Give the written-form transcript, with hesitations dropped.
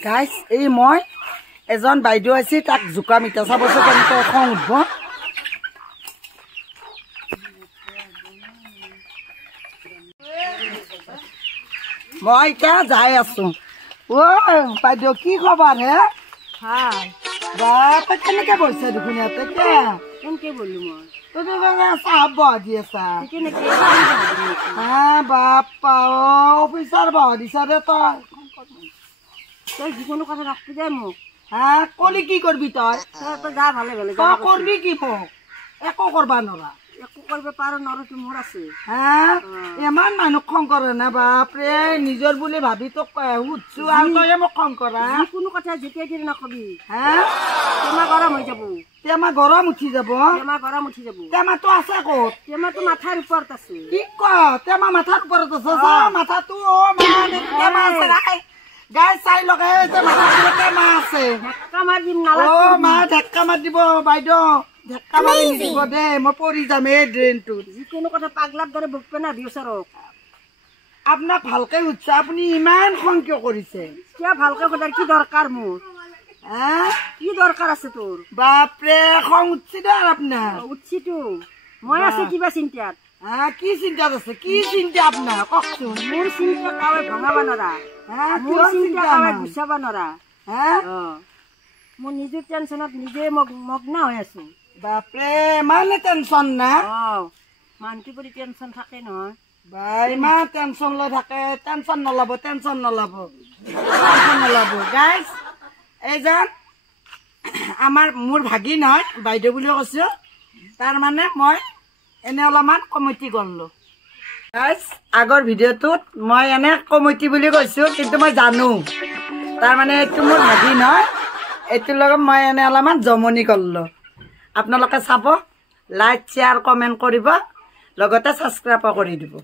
guys এই মই এজন বাইদেউ আছে তাক জোকা মিঠা চাবচোন কেনেকৈ খং উঠব মই এতিয়া যাই আছো ও বাইদেউ কি খবৰ হে ভাল বাপে কেনেকে বহিছে দেখোন ইয়াতে কেনেকে বললো মই চাহ বহা দি আছা কেনেকে হা বাপ্পা অফিচাৰ বহা দিছা দে তই তই যিকোনো কথা ৰাখবি দে মোক হা কলি কি করবি তই তই যা ভালে ভালে তই করবি কি মোক একো করবা নৰা একো কৰিব পাৰ নৰটো মোৰ আছে হা ইমান মানুহ খং কৰে না বাপৰে নিজৰ বুলি ভাবি তোক উঠছো আৰু তই মোক খং কৰা কোনো কথা যেতিয়া দিয়ে নকবি হা টেমা গৰম হৈ যাব টেমা গৰম উঠি যাব টেমাটো আছে ক'ত টেমাটো মাথাৰ ওপৰত আছে কি ক টেমা মাথাৰ ওপৰত আছে মাথাটো টেমা আছে নাই গাই চাই লগাই টেমা আছে ঢেক্কা মাৰি দিম নালাগে মা ঢেক্কা মাৰি দিব বাইদেউ ঢেক্কা মাৰি নিদিব দে মই পৰি যাম এই ড্ৰেইনটোত যিকোনো কথা পাগলাৰ দৰে বকবে না বিচৰক আপোনাক ভালকে উঠছে আপুনি ইমান খং কিয় কৰিছে কিয় ভালকে সোধাৰ কি দৰকাৰ মোৰ কি দৰকাৰ আছে তোৰ বাপৰে খং উঠছে দে আপোনাৰ উঠছিতো মই আছে কিবা চিন্তাত কি চিন্তাত আছে কি চিন্তা আপোনাৰ কওকচোন মোৰ চিন্তা কাৱে ভঙাব নৰা মোৰ চিন্তা কাৱে গুচাব নৰা মই নিজৰ টেনচনত নিজে মগ্ন হৈ আছো বাপৰে মানে টেনচন না মানুহটো পৰি টেনচন থাকে নহয় ইমান টেনচন লৈ থাকে টেনচন নলব গাইজ এইজন আমাৰ মোৰ ভাগিন হয় বাইদেউ বুলি কৈছো তাৰমানে মই এনে অলপমান কমিটি কৰিলো গাইজ আগৰ ভিডিঅ'টোত মই এনে কমিটি বুলি কৈছো কিন্তু মই জানো তাৰমানে এইটো মোৰ ভাগিন হয় এইটোৰ লগত মই এনে অলপমান জমনি কৰিলো আপোনালোকে চাব লাইক শ্বেয়াৰ কমেণ্ট কৰিব লগতে ছাবস্ক্ৰাইব কৰি দিব